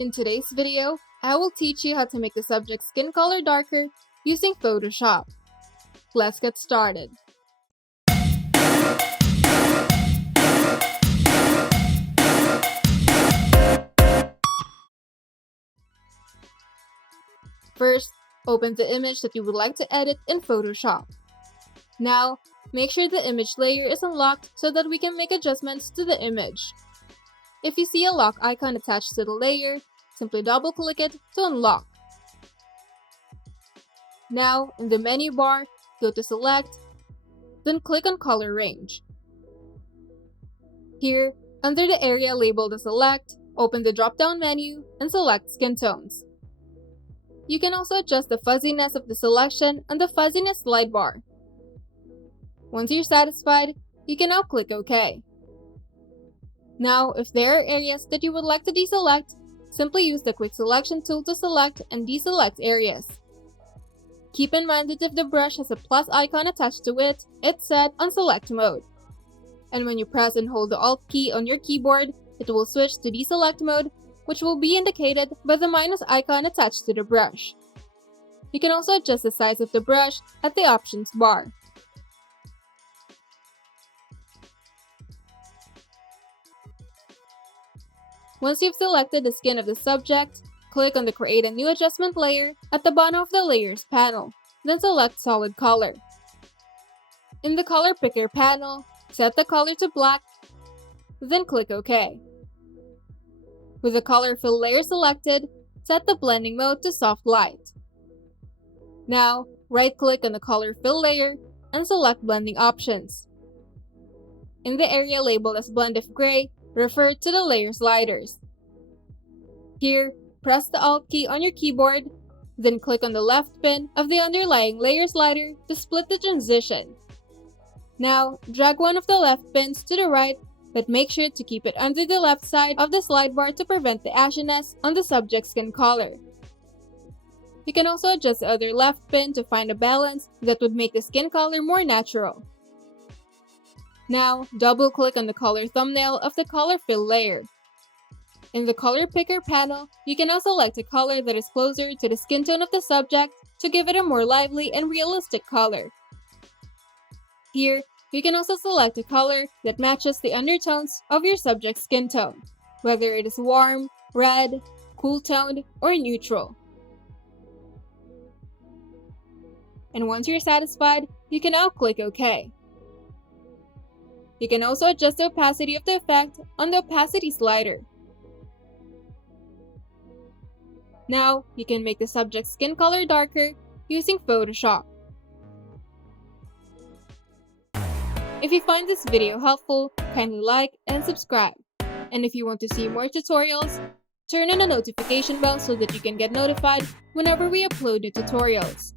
In today's video, I will teach you how to make the subject's skin color darker using Photoshop. Let's get started. First, open the image that you would like to edit in Photoshop. Now, make sure the image layer is unlocked so that we can make adjustments to the image. If you see a lock icon attached to the layer, simply double-click it to unlock. Now, in the menu bar, go to Select, then click on Color Range. Here, under the area labeled as Select, open the drop-down menu and select Skin Tones. You can also adjust the fuzziness of the selection on the fuzziness slide bar. Once you're satisfied, you can now click OK. Now, if there are areas that you would like to deselect, simply use the Quick Selection tool to select and deselect areas. Keep in mind that if the brush has a plus icon attached to it, it's set on Select mode. And when you press and hold the Alt key on your keyboard, it will switch to Deselect mode, which will be indicated by the minus icon attached to the brush. You can also adjust the size of the brush at the Options bar. Once you've selected the skin of the subject, click on the Create a New Adjustment layer at the bottom of the Layers panel, then select Solid Color. In the Color Picker panel, set the color to black, then click OK. With the Color Fill layer selected, set the blending mode to Soft Light. Now, right-click on the Color Fill layer and select Blending Options. In the area labeled as Blend if Gray, refer to the layer sliders. Here, press the Alt key on your keyboard, then click on the left pin of the underlying layer slider to split the transition. Now, drag one of the left pins to the right, but make sure to keep it under the left side of the slide bar to prevent the ashiness on the subject's skin color. You can also adjust the other left pin to find a balance that would make the skin color more natural. Now, double-click on the color thumbnail of the Color Fill layer. In the Color Picker panel, you can now select a color that is closer to the skin tone of the subject to give it a more lively and realistic color. Here, you can also select a color that matches the undertones of your subject's skin tone, whether it is warm, red, cool-toned, or neutral. And once you're satisfied, you can now click OK. You can also adjust the opacity of the effect on the opacity slider. Now, you can make the subject's skin color darker using Photoshop. If you find this video helpful, kindly like and subscribe. And if you want to see more tutorials, turn on the notification bell so that you can get notified whenever we upload new tutorials.